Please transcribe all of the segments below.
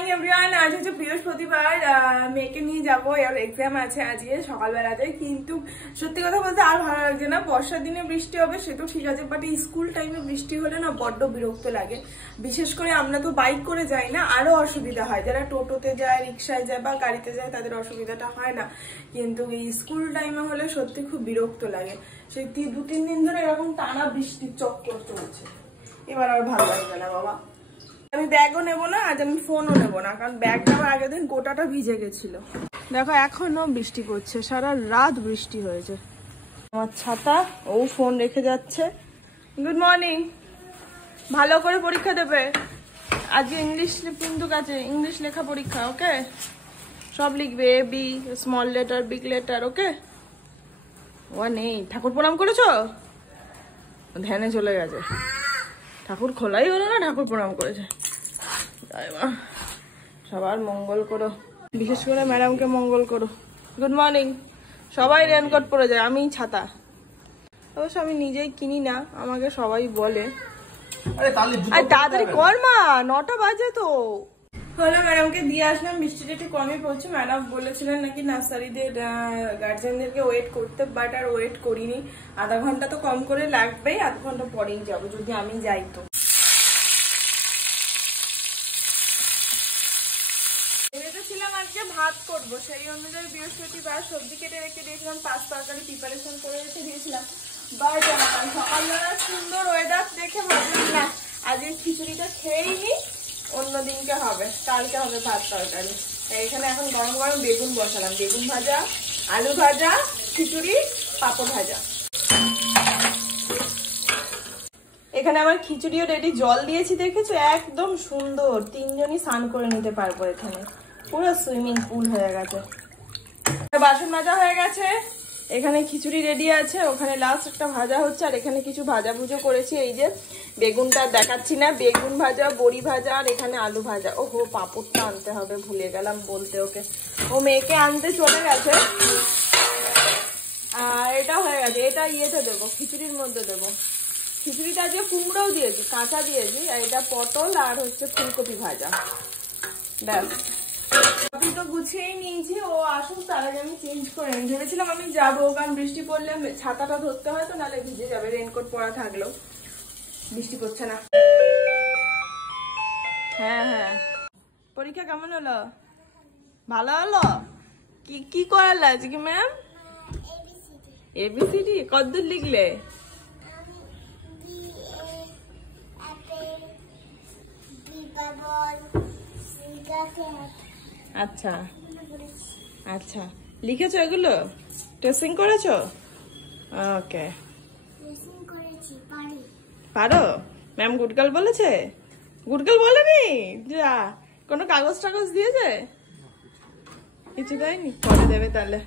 Morning everyone. আজ হচ্ছে বৃহস্পতিবার, মেয়েকে নিয়ে যাবো, এর এক্সাম আছে আজকে সকালবেলাতে। কিন্তু সত্যি কথা বলতে আর ভালো লাগছে না। বর্ষার দিনে বৃষ্টি হবে সে তো ঠিক আছে, বাট স্কুল টাইমে বৃষ্টি হলে না বড্ড বিরক্ত লাগে। বিশেষ করে আমরা তো বাইক করে যাই না, আরো অসুবিধা হয়। যারা টোটোতে যায়, রিক্সায় যায় বা গাড়িতে যায় তাদের অসুবিধাটা হয় না, কিন্তু এই স্কুল টাইমে হলে সত্যি খুব বিরক্ত লাগে। সেই 2-3 দিন ধরে এরকম টানা বৃষ্টির চক্কর চলছে, এবার আর ভালো লাগবে না বাবা। আমি ব্যাগও নেবো না, আজ আমি ফোনও নেবো না, কারণ ব্যাগটা আগের দিন গোটাটা ভিজে গেছিল। দেখো এখনো বৃষ্টি করছে, সারা রাত বৃষ্টি হয়েছে। আমার ছাতা, ও ফোন রেখে যাচ্ছে। Good morning. ভালো করে পরীক্ষা দেবে আজকে। ইংলিশ কিন্তু আছে, ইংলিশ লেখা পরীক্ষা, ওকে? সব লিখবে, A B, small letter, big letter, okay? ও নেই। ঠাকুর প্রণাম করেছো? ধ্যানে চলে গেছে। ঠাকুর খোলাই হলো না, ঠাকুর প্রণাম করেছে। সবার মঙ্গল করো, বিশেষ করে ম্যাডামকে মঙ্গল করো। Good morning. সবাই রেনকোট পরে যায়, আমি ছাতা। অবশ্য আমি নিজেই কিনি না, আমাকে সবাই বলে। আর তাড়াতাড়ি কর মা, 9টা বাজে তো। হলো, ম্যাডামকে দিয়ে আসলাম। বৃষ্টিটা একটু কমই পড়ছে। ম্যাডাম বলেছিলেন নাকি নার্সারিদের গার্জেনদেরকে ওয়েট করতে, বাট আর ওয়েট করিনি। আধা ঘন্টা তো কম করে লাগবেই, আধ ঘন্টা পরেই যাবো যদি আমি যাই তো। ভেবেছিলাম আজকে ভাত করবো, সেই অনুযায়ী বৃহস্পতিবার সবজি কেটে রেখে দিয়েছিলাম, 5 তরকারি প্রিপারেশন করে রেখে দিয়েছিলাম। বাট সকালবেলা সুন্দর ওয়েদার দেখে ভাবলাম না, আজকে খিচুড়িটা খেয়েই নি, অন্যদিনকে হবে, কালকে হবে ভাত তরকারি। এখানে এখন গরম গরম বেগুন বসালাম, বেগুন ভাজা, আলু ভাজা, খিচুড়ি, পাঁপড় ভাজা। এখানে আমার খিচুড়িও রেডি, জল দিয়েছি দেখেছো, একদম সুন্দর। 3জনই স্নান করে নিতে পারবো, এখানে পুরো সুইমিং পুল হয়ে গেছে। বাসন মাজা হয়ে গেছে, এখানে খিচুড়ি রেডি আছে, ওখানে লাস্ট একটা ভাজা হচ্ছে, আর এখানে কিছু ভাজা ভুজো করেছি। এই যে বেগুনটা দেখাচ্ছি না, বেগুন ভাজা, বড়ি ভাজা, আর এখানে আলু ভাজা। ওহো, পাঁপড়টা আনতে হবে, ভুলে গেলাম বলতে ওকে। ও মেয়েকে আনতে চলে গেছে। আর এটা হয়ে গেছে, এটা ইয়েতে দেবো, খিচুড়ির মধ্যে দেবো। খিচুড়িটা আজকে কুমড়োও দিয়েছি, কাঁচা দিয়েছি, আর এটা পটল আর হচ্ছে ফুলকপি ভাজা। ব্যাস, আমি তো গুছিয়েই নিয়েছি, ও আসুক তার আগে আমি চেঞ্জ করে নিই। ভেবেছিলাম আমি যাবো, কারণ বৃষ্টি পড়লে ছাতাটা ধরতে হয় তো, নাহলে ভিজে যাবে। রেনকোট পরা থাকলেও বৃষ্টি পড়ছে না। হ্যাঁ হ্যাঁ, পরীক্ষা কেমন হলো? ভালো হলো? কি কি করালো আজকে ম্যাম? এবিসিডি কতদূর লিখলে? আচ্ছা আচ্ছা, লিখেছো এগুলো? টেস্টিং করেছো? ওকে, পারো? ম্যাম গুডগাল বলেছে? গুডগাল বলেনি? যা, কোনো কাগজ টাগজ দিয়েছে? কিছু দেয়নি? পরে দেবে তাহলে।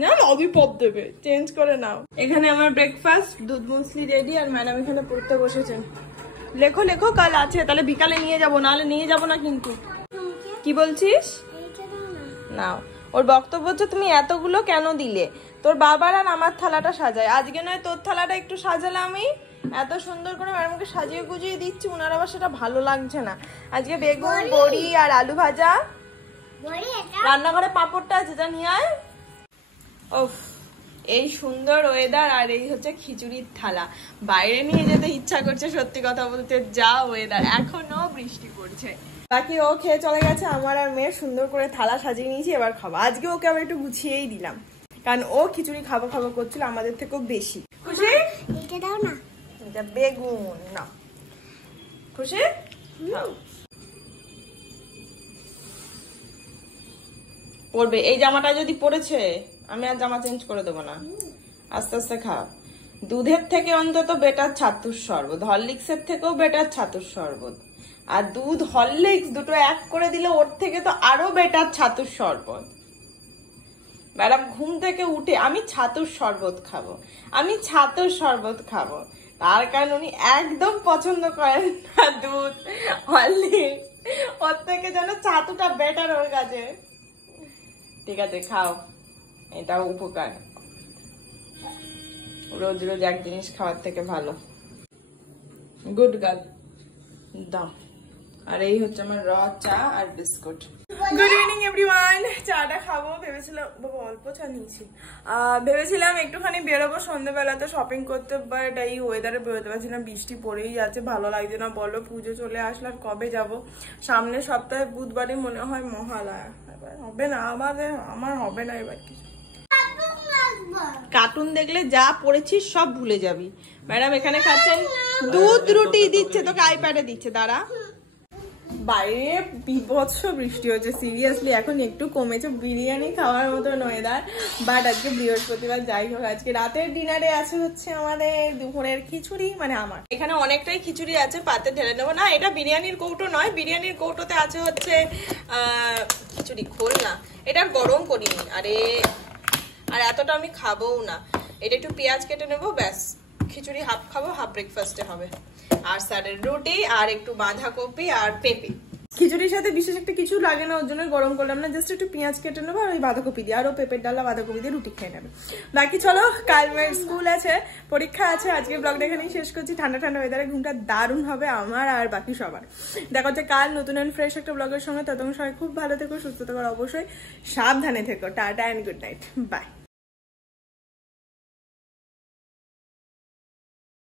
না, ললিপপ দেবে, চেঞ্জ করে নাও। এখানে আমার ব্রেকফাস্ট, দুধ মুসলি রেডি, আর ম্যাডাম এখানে পড়তে বসেছেন। লেখো লেখো, কাল আছে, তাহলে বিকালে নিয়ে যাবো, নাহলে নিয়ে যাবো না কিন্তু। কি বলছিস? নাও। ওর বক্তব্য হচ্ছে তুমি এতগুলো কেন দিলে? তোর বাবার আর আমার থালাটা সাজায়, আজকে নয় তোর থালাটা একটু সাজালে। আমি এত সুন্দর করে ম্যাডামকে সাজিয়ে গুজিয়ে দিচ্ছি, ওনার আবার সেটা ভালো লাগছে না। আজকে বেগুন, বড়ি আর আলু ভাজা, রান্নাঘরে পাঁপড়টা আছে, যা নিয়ে আয়। ওফ, এই সুন্দর ওয়েদার, আর এই হচ্ছে খিচুড়ির থালা। বাইরে নিয়ে যেতে ইচ্ছা করছে, সত্যি কথা বলতে, যা ওয়েদার। এখনো বৃষ্টি পড়ছে। বাকি ও খেয়ে চলে গেছে, আমার আর মেয়ের সুন্দর করে থালা সাজিয়ে নিয়েছি, এবার খাবো। আজকে ওকে আবার একটু গুছিয়েই দিলাম, কারণ ও খিচুড়ি খাবো খাবো করছিল আমাদের থেকেও বেশি। খুশি? এটা দাও না, এটা বেগুন না। খুশি? পরবে এই জামাটা, যদি পরেছে আমি আর জামা চেঞ্জ করে দেবো না। আস্তে আস্তে খাও। দুধের থেকে অন্তত বেটার ছাতুর শরবত, হরলিক্সের থেকেও বেটার ছাতুর শরবত। আর দুধ হরলিক্স দুটো এক করে দিলে ওর থেকে তো আরো বেটার ছাতুর শরবত। ম্যাডাম ঘুম থেকে উঠে আমি ছাতুর শরবত খাবো, আমি ছাতুর শরবত খাবো, তার কারণ উনি একদম পছন্দ করেন না দুধ হরলিক্স, ওর থেকে যেন ছাতুটা বেটার ওর কাছে। ঠিক আছে, খাও, এটাও উপকার। রোজ রোজ এক জিনিস খাওয়ার থেকে ভালো। গুড গার্ল, দাও। আর এই হচ্ছে আমার র চা আর বিস্কুট। Good evening everyone. চাটা খাবো ভেবেছিলাম, বাবা অল্প চা নিয়েছি, ভেবেছিলাম একটুখানি বেরোবো সন্ধ্যেবেলাতে শপিং করতে, বাট এই ওয়েদারে বেরোতে পারছি না, বৃষ্টি পড়েই যাচ্ছে, ভালো লাগছে না। বলো পুজো চলে আসলে আর কবে যাব? সামনের সপ্তাহে বুধবারই মনে হয় মহালয়া, এবার হবে না আমার হবে না এবার কিছু। কার্টুন দেখলে যা পড়েছিস সব ভুলে যাবি। ম্যাডাম এখানে খাচ্ছেন দুধ রুটি দিচ্ছে, তোকে আইপ্যাডে দিচ্ছে, দাঁড়া। বাইরে বিভৎস বৃষ্টি হচ্ছে, সিরিয়াসলি এখন একটু কমেছে, বিরিয়ানি খাওয়ার মতন ওয়েদার। বাট আজকে বৃহস্পতিবার, যাই হোক আজকে রাতের ডিনারে আছে হচ্ছে আমাদের দুপুরের খিচুড়ি, মানে আমার এখানে অনেকটাই খিচুড়ি আছে, পাতে ঢেলে নেবো। না এটা বিরিয়ানির কৌটো নয়, বিরিয়ানির কৌটোতে আছে হচ্ছে খিচুড়ি। খোল না, এটা গরম করিনি, আর এতটা আমি খাবোও না। এটা একটু পেঁয়াজ কেটে নেবো, ব্যাস খিচুড়ি হাফ খাবো, হাফ ব্রেকফাস্টে হবে। আর স্যারের রুটি আর একটু বাঁধাকপি আর পেঁপে। খিচুড়ির সাথে বিশেষ একটা কিছু লাগে না, ওর জন্য গরম করলাম না, জাস্ট একটু পেঁয়াজ কেটে নেবো আর ওই বাঁধাকপি দিয়ে, আর ও পেঁপের ডালা বাঁধাকপি দিয়ে রুটি খেয়ে নেবে। বাকি চলো, কাল স্কুল আছে, পরীক্ষা আছে। আজকে ব্লগটা এখানেই শেষ করছি। ঠান্ডা ঠান্ডা ওয়েদারে ঘুমটা দারুণ হবে আমার আর বাকি সবার। দেখা হচ্ছে কাল নতুন অ্যান্ড ফ্রেশ একটা ব্লগের সঙ্গে। ততক্ষণ সবাই খুব ভালো থেকো, সুস্থ থেকো, অবশ্যই সাবধানে থেকো। Tata and good night, by.